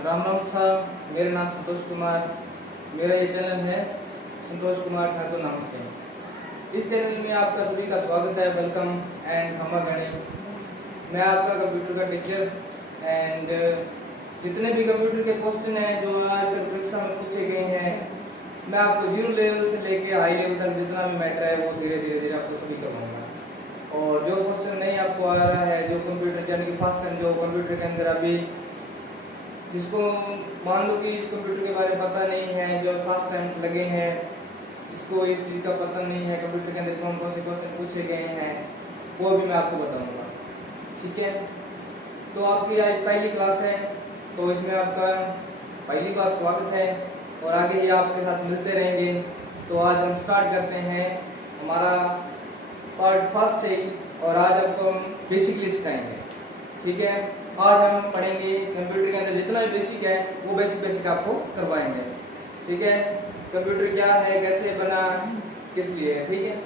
राम राम साहब, मेरा नाम संतोष कुमार। मेरा ये चैनल है संतोष कुमार ठाकुर नाम से। इस चैनल में आपका सभी का स्वागत है। वेलकम एंड खम्मा गणी। मैं आपका कंप्यूटर का टीचर एंड जितने भी कंप्यूटर के क्वेश्चन हैं जो आज तक परीक्षा में पूछे गए हैं, मैं आपको जीरो लेवल से लेके हाई लेवल तक जितना भी मैटर है वो धीरे धीरे आपको सभी करवाऊंगा। और जो क्वेश्चन नहीं आपको आ रहा है, जो कंप्यूटर यानी कि फर्स्ट टाइम जो कंप्यूटर के अंदर अभी जिसको मान लो कि इस कंप्यूटर के बारे में पता नहीं है, जो फर्स्ट टाइम लगे हैं, इसको इस चीज़ का पता नहीं है कंप्यूटर के अंदर कौन कौन से क्वेश्चन पूछे गए हैं, वो भी मैं आपको बताऊंगा। ठीक है, तो आपकी आज पहली क्लास है, तो इसमें आपका पहली बार स्वागत है और आगे ये आपके साथ मिलते रहेंगे। तो आज हम स्टार्ट करते हैं हमारा पार्ट फर्स्ट है और आज आपको हम बेसिकली सिखाएंगे। ठीक है, आज हम पढ़ेंगे कंप्यूटर के अंदर जितना भी बेसिक है वो बेसिक आपको करवाएंगे। ठीक है, कंप्यूटर क्या है, कैसे बना, किस लिए है। ठीक है,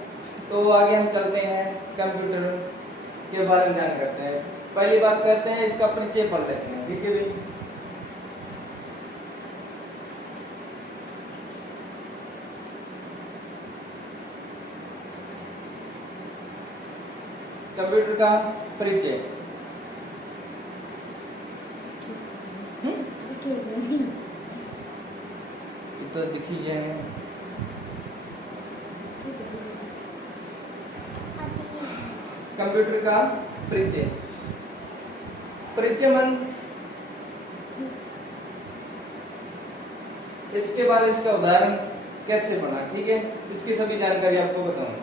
तो आगे हम चलते हैं कंप्यूटर के बारे में जान करते हैं। पहली बात करते हैं इसका परिचय पढ़ लेते हैं। ठीक है भाई, कंप्यूटर का परिचय। तो दिखी जाए कंप्यूटर का परिचय। परिचय मन इसके बारे इसका उदाहरण कैसे बना। ठीक है, इसकी सभी जानकारी आपको बताऊंगा।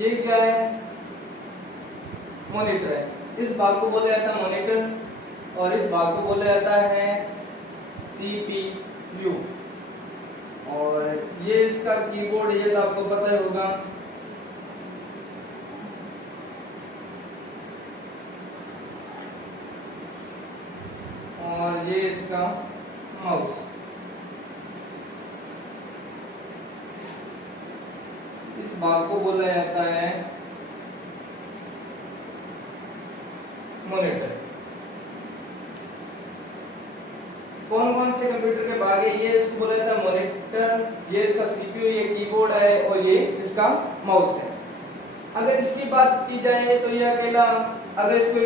ये क्या है, मॉनिटर है। इस भाग को बोला जाता है मॉनिटर और इस भाग को बोला जाता है सीपीयू। और ये इसका कीबोर्ड, ये तो आपको पता ही होगा। और ये इसका माउस। इस भाग को बोला जाता है मॉनिटर। कौन कौन से कंप्यूटर के भाग है, ये इसको बोला जाता है मॉनिटर, ये इसका सीपीयू, ये कीबोर्ड है और ये इसका माउस है। अगर इसकी बात की जाए तो ये अकेला, अगर इसको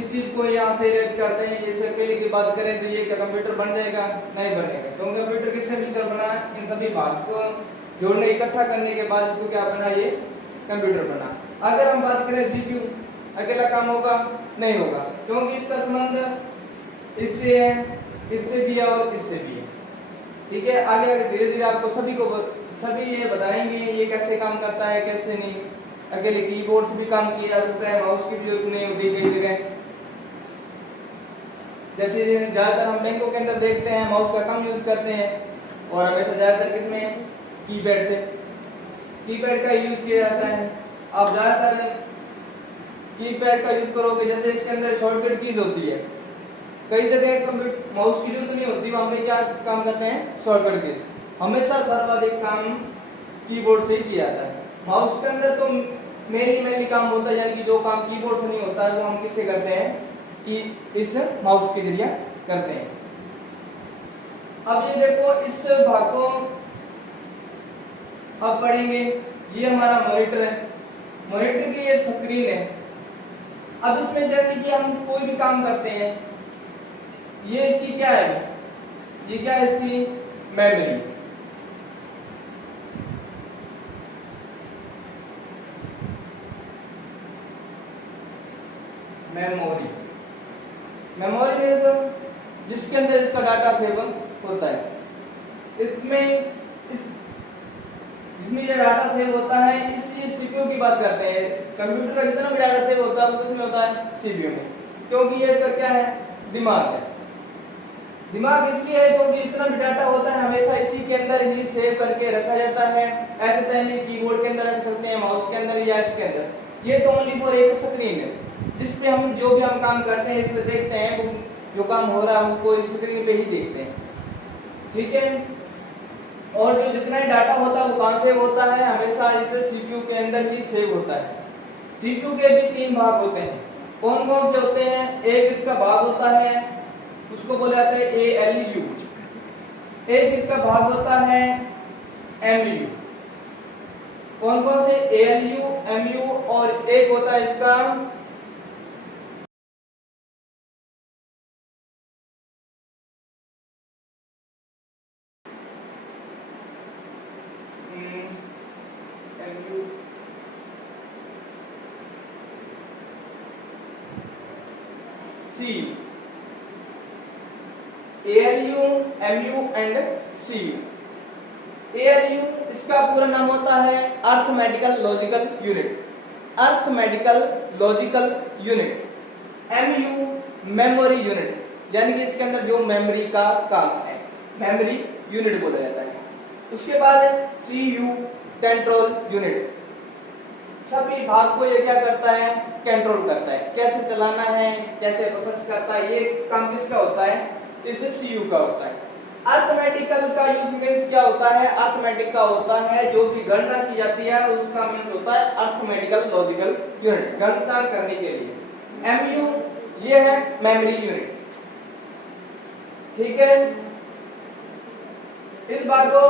इस चीज को यहाँ से रेट करते हैं, जैसे अकेले की बात करें तो ये क्या कंप्यूटर बन जाएगा? नहीं बनेगा, क्योंकि कंप्यूटर किससे मिलकर बना? इन सभी भाग को जोड़ने इकट्ठा करने के बाद इसको क्या बना? ये कंप्यूटर बना। अगर हम बात करें सीपीयू, अकेला काम होगा? नहीं होगा, क्योंकि इसका संबंध इससे है, इससे भी है और इससे भी है। ठीक है, आगे आगे धीरे धीरे आपको सभी ये बताएंगे ये कैसे काम करता है, कैसे नहीं। अकेले कीबोर्ड से भी काम किया जा सकता है, माउस की भी जरूरत नहीं होती कई जगह। जैसे ज्यादातर हम बैंकों के अंदर देखते हैं माउस का कम यूज करते हैं और हमेशा ज्यादातर किसमें? कीपैड से, कीपैड का यूज किया जाता है। आप ज्यादातर कीपैड का यूज करोगे, जैसे इसके अंदर शॉर्टकट कीज होती है, कई जगह कंप्यूटर माउस की जरूरत नहीं होती, वहां पे क्या काम करते हैं? Shortcut keys. हमेशा सर्वाधिक काम कीबोर्ड से ही किया जाता है। माउस के अंदर तो मेनली काम होता है, यानी कि जो काम कीबोर्ड से नहीं होता है वो हम किससे करते हैं? कि इस माउस के जरिए करते हैं। अब ये देखो, इस भाग को अब पढ़ेंगे। ये हमारा मॉनिटर है, मॉनिटर की ये स्क्रीन है। अब इसमें जैसे कि हम कोई भी काम करते हैं, ये इसकी क्या है? ये क्या है इसकी? मेमोरी। मेमोरी, मेमोरी मींस जिसके अंदर इसका डाटा सेव होता है। जिसमें ये डाटा सेव होता है, इसी सीपीयू की बात करते हैं। कंप्यूटर का जितना भी डाटा सेव होता है वो किसमें होता है? सीपीयू में, क्योंकि ये इसका क्या है? दिमाग है। दिमाग इसलिए है क्योंकि जितना भी डाटा होता है हमेशा इसी के अंदर ही सेव करके रखा जाता है। ऐसे तो नहीं कीबोर्ड के अंदर रख सकते हैं, माउस के अंदर या इसके अंदर। ये तो ओनली फॉर एक स्क्रीन है, जिसपे हम जो भी हम काम करते हैं इसमें देखते हैं, वो जो काम हो रहा है उसको इस स्क्रीन पे ही देखते हैं। ठीक है, और जो जितना ही डाटा होता है वो कहां सेव होता है? हमेशा इस सीपीयू के अंदर ही सेव होता है। सीपीयू के भी 3 भाग होते हैं। कौन कौन से होते हैं? एक इसका भाग होता है, उसको बोला जाता है एएलयू। एक इसका भाग होता है एमयू। कौन कौन से? एएलयू, एमयू, और एक होता है इसका MU, CU. ALU, MU and CU। ALU इसका पूरा नाम होता है arithmetical logical unit. Arithmetical logical unit. MU memory unit, यानी कि इसके अंदर जो मेमोरी का काम है, मेमोरी यूनिट बोला जाता है। उसके बाद CU कंट्रोल यूनिट। सभी भाग को ये क्या करता है? कंट्रोल करता है। कैसे चलाना है, कैसे प्रोसेस करता है, ये काम किसका होता है? इसे सीयू का होता है। अर्थमेटिकल का यूज मींस क्या होता है? अर्थमेटिक का होता है जो भी गणना की जाती है उसका मींस होता है अर्थमेटिकल लॉजिकल यूनिट, गणना करने के लिए। एमयू ये है मेमोरी यूनिट। ठीक है, इस बार को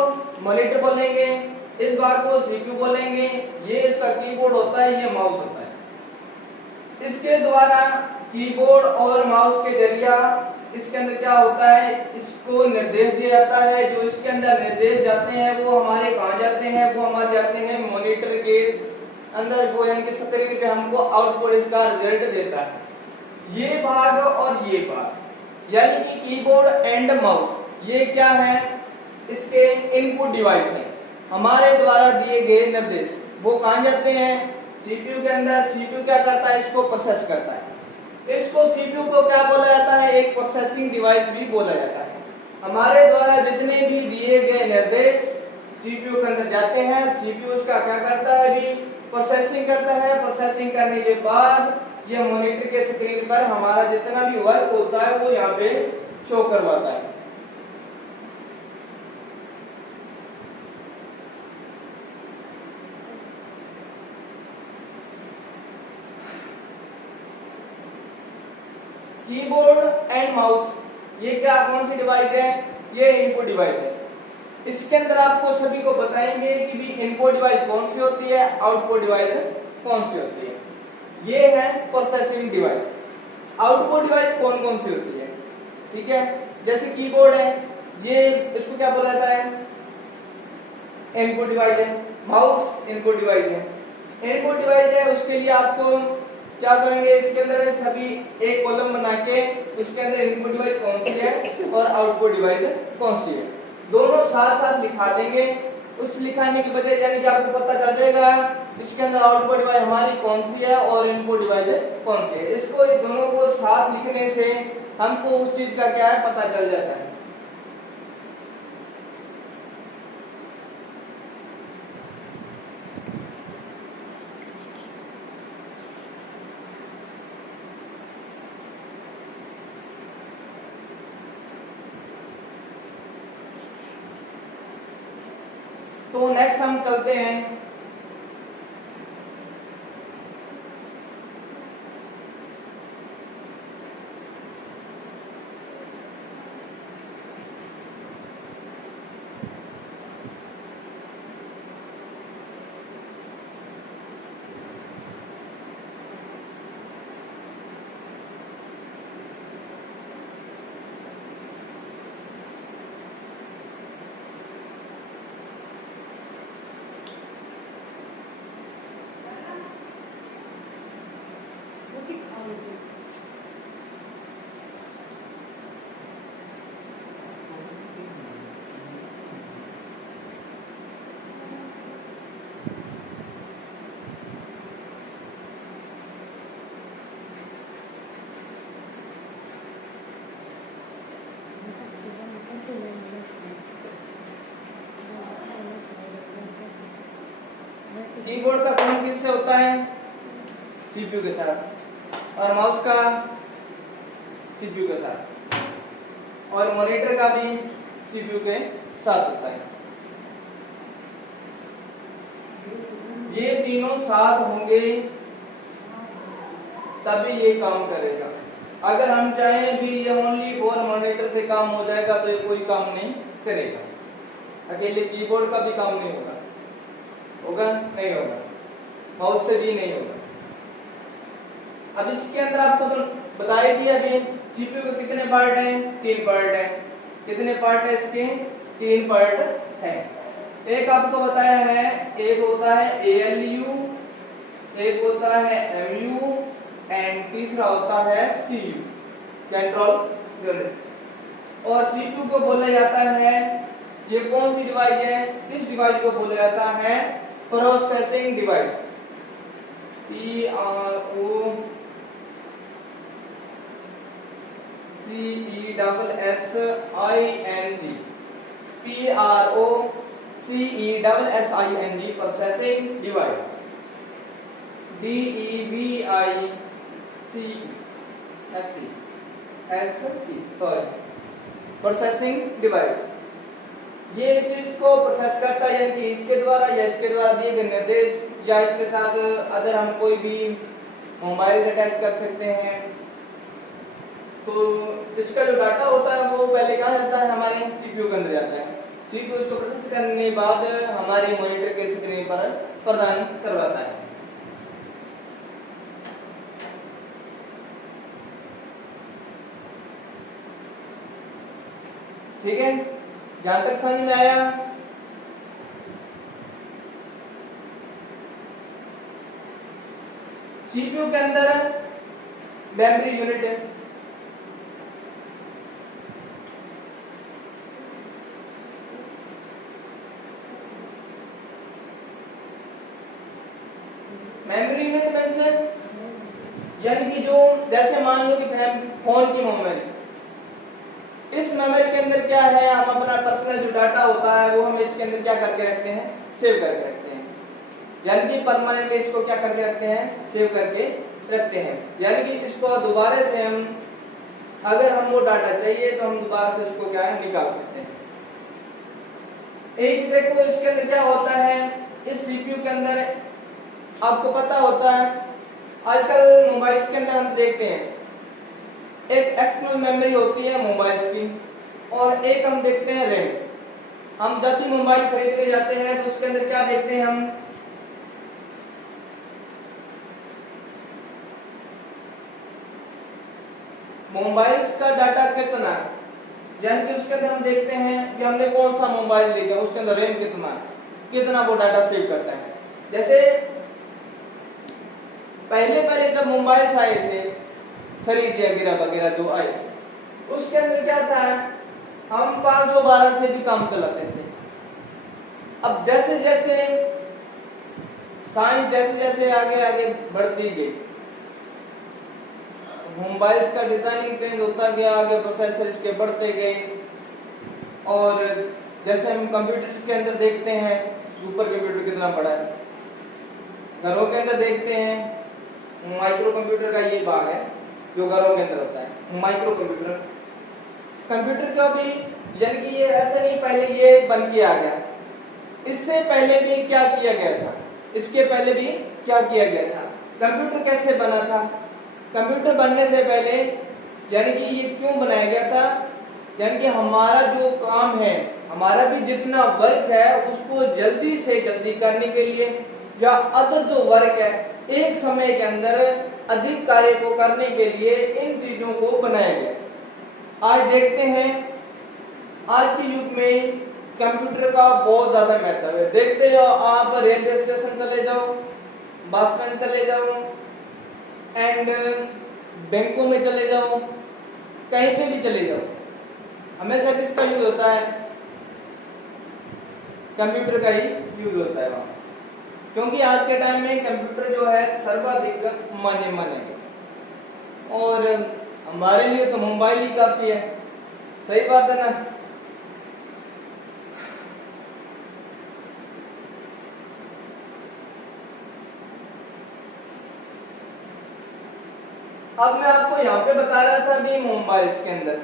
मॉनिटर बोलेंगे, इस बार को सीपीयू बोलेंगे। ये इसका कीबोर्ड होता है, ये माउस होता है। इसके द्वारा कीबोर्ड और माउस के जरिया इसके अंदर क्या होता है? इसको निर्देश दिया जाता है। जो इसके अंदर निर्देश जाते हैं वो हमारे कहां जाते हैं? वो हमारे जाते हैं मॉनिटर के अंदर, वो यानी कि स्क्रीन पे हमको आउटपुट इसका रिजल्ट देता है। ये भाग और ये भाग यानी कि कीबोर्ड एंड माउस, ये क्या है? इसके इनपुट डिवाइस है। हमारे द्वारा दिए गए निर्देश वो कहां जाते हैं? सीपीयू के अंदर। सीपीयू क्या करता है? इसको प्रोसेस करता है। इसको सीपीयू को क्या बोला जाता है? एक प्रोसेसिंग डिवाइस भी बोला जाता है। हमारे द्वारा जितने भी दिए गए निर्देश सीपीयू के अंदर जाते हैं, सीपीयू उसका क्या करता है? भी प्रोसेसिंग करता है। प्रोसेसिंग करने के बाद ये मॉनिटर के स्क्रीन पर हमारा जितना भी वर्क होता है वो यहाँ पे शो करवाता है। कीबोर्ड एंड माउस ये क्या कौन सी डिवाइस है? ये इनपुट डिवाइस है। इसके अंदर आपको सभी को बताएंगे कि भी इनपुट डिवाइस कौन सी होती है, आउटपुट डिवाइस कौन सी होती है। ये है प्रोसेसिंग डिवाइस। आउटपुट डिवाइस कौन कौन सी होती है? ठीक है, जैसे कीबोर्ड है, ये इसको क्या बोला जाता है? इनपुट डिवाइस है। माउस इनपुट डिवाइस है। इनपुट डिवाइस है, उसके लिए आपको क्या करेंगे? इसके अंदर सभी एक कॉलम बना के उसके अंदर इनपुट डिवाइस कौन सी है और आउटपुट डिवाइस कौन सी है, दोनों साथ साथ लिखा देंगे। उस लिखाने की वजह यानी कि आपको पता चल जाएगा इसके अंदर आउटपुट डिवाइस हमारी कौन सी है और इनपुट डिवाइस कौन सी है। इसको ये दोनों को साथ लिखने से हमको उस चीज का क्या है पता चल जाता है। तो नेक्स्ट हम चलते हैं कीबोर्ड का संबंध किससे होता है? सीपीयू के साथ। और माउस का सीपीयू के साथ। और मॉनिटर का भी सीपीयू के साथ होता है। ये तीनों साथ होंगे तभी ये काम करेगा। अगर हम चाहें भी ये ओनली फॉर मॉनिटर से काम हो जाएगा तो ये कोई काम नहीं करेगा। अकेले कीबोर्ड का भी काम नहीं होगा। होगा? नहीं होगा। माउस से भी नहीं होगा। अब इसके अंदर आपको तो बता ही दिया अभी सीपीयू के कितने पार्ट हैं? 3 पार्ट हैं। कितने पार्ट है इसके? 3 पार्ट हैं। एक आपको बताया है, एक होता है ALU, एक होता है MU एंड तीसरा होता है CU, कंट्रोल यूनिट। और CPU को बोला जाता है, ये कौन सी डिवाइस है? इस डिवाइस को बोला जाता है processing device. PROCESSING processing device. Processing device ये इस चीज को प्रोसेस करता है, यानी कि इसके द्वारा या इसके द्वारा दिए गए निर्देश या इसके साथ अगर हम कोई भी मोबाइल अटैच कर सकते हैं तो इसका जो डाटा होता है वो पहले कहाँ जाता है? हमारे सीपीयू के अंदर जाता है। सीपीयू इसको प्रोसेस करने के बाद हमारे मॉनिटर के स्क्रीन पर प्रदान करवाता है। ठीक है, जहां तक समझ में आया? सीपीयू के अंदर मेमोरी यूनिट है। मेमोरी यूनिट में से यानी कि जो जैसे मान लो कि फोन की मेमोरी, इस मेमोरी के अंदर क्या है? हम अपना पर्सनल जो डाटा होता है वो हम इसके अंदर क्या करके रखते हैं? सेव करके रखते हैं। यानी कि परमानेंटली इसको क्या करके रखते हैं? सेव करके रखते हैं। यानी कि इसको दोबारा से हम अगर हम वो डाटा चाहिए तो हम दोबारा से इसको क्या है? निकाल सकते हैं। एक देखो इसके अंदर क्या होता है, इस सीपीयू के अंदर आपको पता होता है आजकल मोबाइल्स के अंदर हम देखते हैं एक एक्सटर्नल मेमोरी होती है मोबाइल्स की और एक हम देखते हैं रैम। हम जब भी मोबाइल खरीदने जाते हैं तो उसके अंदर क्या देखते हैं? हम मोबाइल्स का डाटा कितना है, यानी कि उसके अंदर हम देखते हैं कि हमने कौन सा मोबाइल लिया, उसके अंदर रैम कितना है, कितना वो डाटा सेव करता है। जैसे पहले जब मोबाइल्स आए थे 3G वगैरह जो आए, उसके अंदर क्या था? हम 512 से भी काम चलाते थे। अब जैसे जैसे साइंस जैसे आगे बढ़ती गई, मोबाइल्स का डिजाइनिंग चेंज होता गया, आगे प्रोसेसर इसके बढ़ते गए। और जैसे हम कंप्यूटर के अंदर देखते हैं सुपर कंप्यूटर कितना बड़ा है, घरों के अंदर देखते हैं माइक्रो कंप्यूटर का ये भाग है जो घरों के अंदर होता है, माइक्रो कंप्यूटर। कंप्यूटर का भी यानी कि ये ऐसा नहीं पहले ये बन के आ गया, इससे पहले भी क्या किया गया था? इसके पहले भी क्या किया गया था? कंप्यूटर कैसे बना था? कंप्यूटर बनने से पहले यानी कि ये क्यों बनाया गया था? यानी कि हमारा जो काम है, हमारा भी जितना वर्क है उसको जल्दी से जल्दी करने के लिए या अदर जो वर्क है एक समय के अंदर अधिक कार्य को करने के लिए इन चीजों को बनाया गया। आज देखते हैं आज के युग में कंप्यूटर का बहुत ज्यादा महत्व है। देखते हो आप रेलवे स्टेशन चले जाओ, बस स्टैंड चले जाओ एंड बैंकों में चले जाओ, कहीं पे भी चले जाओ, हमेशा किसका यूज होता है? कंप्यूटर का ही यूज होता है वहां, क्योंकि आज के टाइम में कंप्यूटर जो है सर्वाधिक मान्य माना गया और हमारे लिए तो मोबाइल ही काफी है। सही बात है ना? अब मैं आपको यहाँ पे बता रहा था अभी मोबाइल्स के अंदर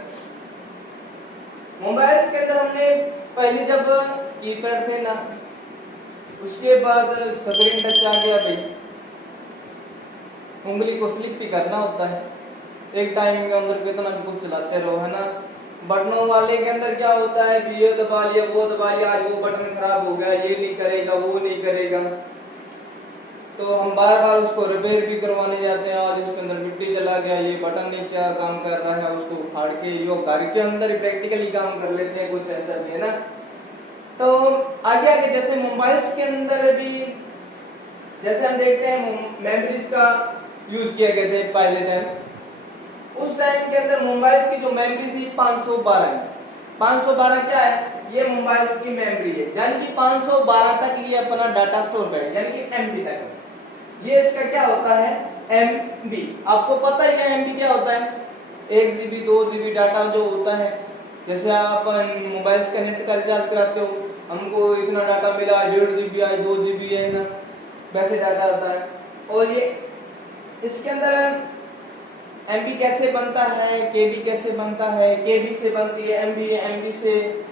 हमने पहले जब कीपैड थे ना, उसके बाद स्क्रीन टच आ गया भाई, उंगली को स्लिप भी करना होता है, एक टाइम के अंदर कितना भी कुछ चलाते रहो, है ना। बटनों वाले के अंदर क्या होता है कि ये दबा लिया वो दबा लिया, आज वो बटन खराब हो गया, ये नहीं करेगा वो नहीं करेगा, तो हम बार बार उसको रिपेयर भी करवाने जाते हैं। आज इसके अंदर मिट्टी चला गया, ये बटन नहीं क्या काम कर रहा है, उसको उखाड़ के यो घर के अंदर ही प्रैक्टिकली काम कर लेते हैं, कुछ ऐसा भी है ना। तो आगे आगे जैसे मोबाइल्स के अंदर भी जैसे हम देखते हैं मेमोरीज का यूज किया गया थे पहले टाइम, उस टाइम के अंदर मोबाइल्स की जो मेमोरी थी 512 है। 512 क्या है, ये मोबाइल्स की मेमोरी है, यानी कि 512 तक ये अपना डाटा स्टोर करेगा, यानी कि एमबी तक। ये इसका क्या होता है, एमबी। आपको पता ही है एमबी क्या होता है, 1 GB 2 GB डाटा जो होता है। जैसे आप मोबाइल का नेट का रिचार्ज कराते हो, हमको इतना डाटा मिला, 1.5 GB है, 2 GB है ना, वैसे डाटा आता है। और ये इसके अंदर एमबी कैसे बनता है, केबी कैसे बनता है, केबी से बनती है एमबी, एमबी से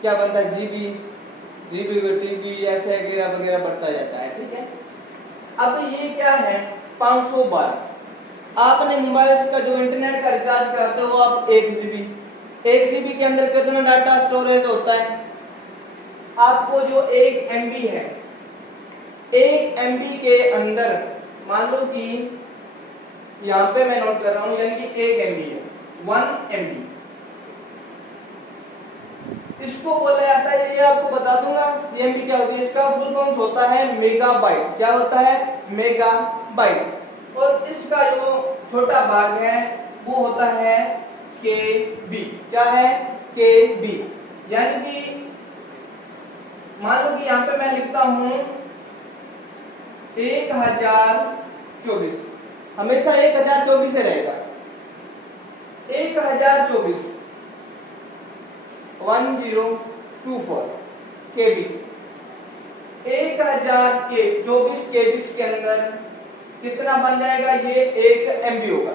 क्या बनता है, जीबी, जीबी टीबी ऐसे वगैरह वगैरह बढ़ता जाता है, ठीक है। अब ये क्या है 512। आपने मोबाइल का जो इंटरनेट का रिचार्ज कराते हो आप 1 GB, 1 GB के अंदर कितना डाटा स्टोरेज होता है, आपको जो 1 MB है, 1 MB के अंदर मान लो कि यहाँ पे मैं नोट कर रहा हूं, यानी कि 1 MB है, 1 MB इसको बोला जाता है, ये आपको बता दूंगा एमबी क्या होती है। इसका फुल फॉर्म होता है मेगाबाइट। क्या होता है, मेगाबाइट। और इसका जो छोटा भाग है वो होता है केबी। क्या है, केबी। यानी कि मान लो कि यहाँ पे मैं लिखता हूं 1024, हमेशा 1024 से रहेगा, 1024 1024 केबी। 1024 केबी के अंदर कितना बन जाएगा, ये 1 MB होगा।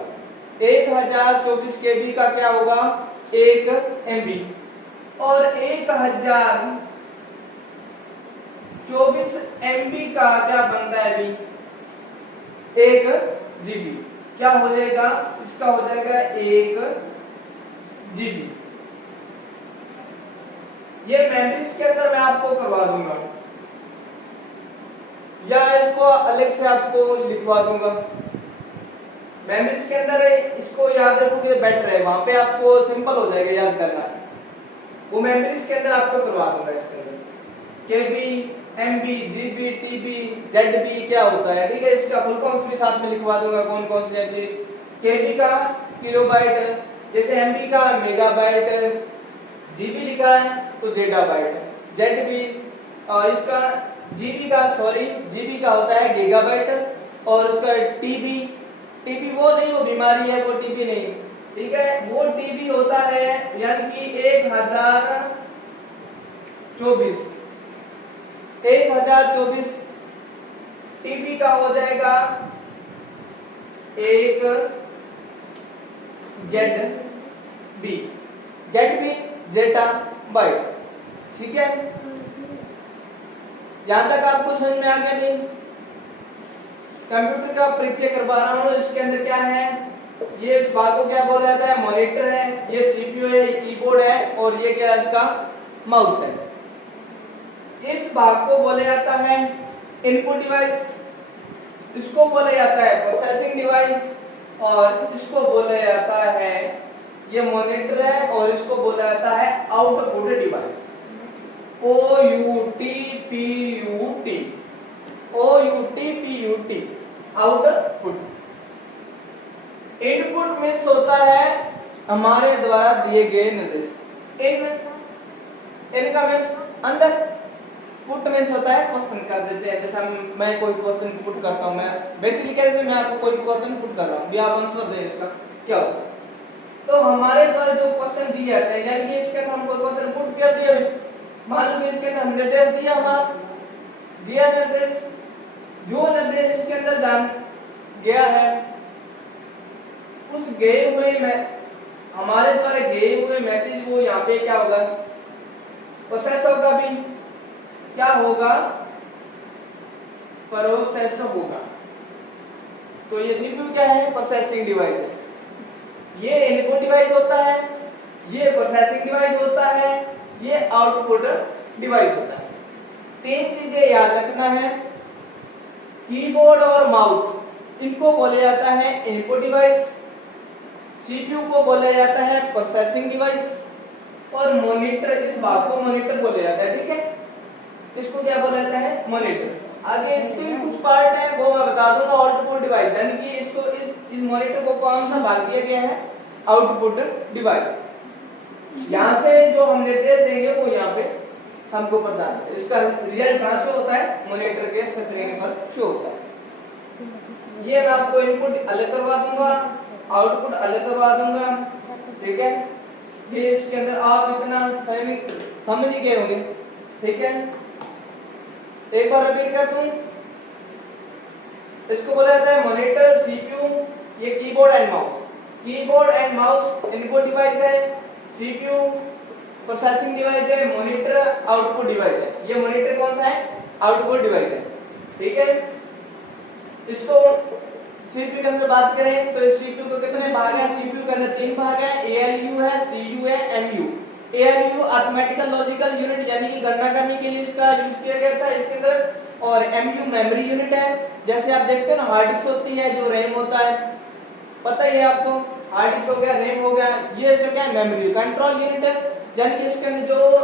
1024 केबी का क्या होगा, 1 MB। और 1024 MB का क्या बनता है अभी, 1 GB। क्या हो जाएगा, इसका हो जाएगा 1 GB। ये मेमोरीज के अंदर मैं आपको करवा दूंगा, या इसको अलग से आपको लिखवा दूंगा। मेमोरीज के अंदर इसको याद रखोगे बेटर है, वहां पे आपको सिंपल हो जाएगा याद करना। वो मेमोरीज के अंदर आपको करवा दूंगा। इसके अंदर केबी, एमबी, जीबी, टीबी, जेडबी क्या होता है, ठीक है। इसका फुल फॉर्म्स भी साथ में लिखवा दूंगा, कौन कौन से है। केबी का किलोबाइट, जैसे एमबी का मेगाबाइट, जीबी लिखा है तो जेडाबाइट, जेडबी इसका जीबी का जीबी का होता है गीगाबाइट। और उसका टीबी, टीबी वो नहीं, वो बीमारी है, वो टीबी नहीं, ठीक है। वो टीबी होता है यानी कि 1024 टीबी का हो जाएगा 1 जेडबी, जेडबी जेटा बाइट, ठीक है। यहां तक आपको समझ में आ गया नहीं। कंप्यूटर का परिचय करवा रहा हूं, इसके अंदर क्या है, ये इस भाग को क्या बोला जाता है, मॉनिटर है, ये सीपीयू है, ये कीबोर्ड है, और ये क्या है, इसका माउस है। इस भाग को बोला जाता है इनपुट डिवाइस, इसको बोला जाता है प्रोसेसिंग डिवाइस, और इसको बोला जाता है, ये मॉनिटर है, और इसको बोला जाता है output device. OUTPUT output. Input means होता है हमारे द्वारा दिए गए निर्देश, इनका मीन्स अंदर, पुट मीन्स होता है क्वेश्चन कर देते हैं। जैसे मैं कोई क्वेश्चन पुट करता हूं, मैं बेसिकली कह देते हैं मैं आपको कोई क्वेश्चन पुट कर रहा हूं, भी आप आंसर दें इसका क्या होगा। तो हमारे द्वारा जो क्वेश्चन दिए जाते हैं, यानी कि इसके अंदर हम कोई क्वेश्चन पुट कर दिया, मान लो इसके अंदर हम निर्देश दिया, हमारा दिया निर्देश, जो निर्देश इसके अंदर जान गया है उस गए हुए हमारे द्वारा गए हुए मैसेज वो यहाँ पे क्या होगा, प्रोसेस होगा भी, क्या होगा, प्रोसेस होगा। तो ये सीपीयू क्या है, प्रोसेसिंग डिवाइस है। ये इनपुट डिवाइस होता है, ये प्रोसेसिंग डिवाइस होता है, ये आउटपुट डिवाइस होता है। तीन चीजें याद रखना है, कीबोर्ड और माउस इनको बोला जाता है इनपुट डिवाइस, सीपीयू को बोला जाता है प्रोसेसिंग डिवाइस, और मॉनिटर, इस भाग को मॉनिटर बोला जाता है। ठीक है, इसको क्या बोला जाता है, मॉनिटर। आगे इसके भी कुछ पार्ट है वो मैं बता दूंगा, आउटपुट डिवाइस, यानी कि इसको इस मॉनिटर को कौन सा भाग दिया गया है, आउटपुट डिवाइस। यहाँ से जो हम निर्देश देंगे वो यहाँ पे हमको प्रदान है, इसका रिजल्ट कहाँ शो होता है, मॉनिटर के स्क्रीन पर शो होता है। ये मैं आपको इनपुट अलग करवा दूंगा, आउटपुट अलग करवा दूंगा। ठीक है, ये इसके अंदर आप इतना समझ ही गए होंगे। ठीक है, एक बार रिपीट कर दूं, इसको बोला जाता है मॉनिटर, सीपीयू, ये keyboard and mouse. Keyboard and mouse input device है, सीपीयू प्रोसेसिंग डिवाइस है, मॉनिटर आउटपुट डिवाइस है। ये मॉनिटर कौन सा है, आउटपुट डिवाइस है। ठीक है, इसको सीपीयू के अंदर बात करें तो इस सीपीयू को कितने भाग हैं, सीपीयू के अंदर 3 भाग हैं, एएलयू है, सीयू है, MU. ALU arithmetical logical unit यानी कि गणना करने के लिए इसका यूज किया गया था इसके अंदर, और एमयू मेमोरी यूनिट है। जैसे आप देखते हैं ना हार्ड डिस्क होती है, जो रैम होता है, पता ही है आपको, हार्ड डिस्क हो गया, रैम हो गया, ये इसका क्या है, मेमोरी। कंट्रोल यूनिट है, यानी कि इसके अंदर जो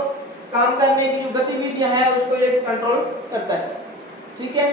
काम करने की जो गतिविधियां हैं उसको ये कंट्रोल करता है। ठीक है,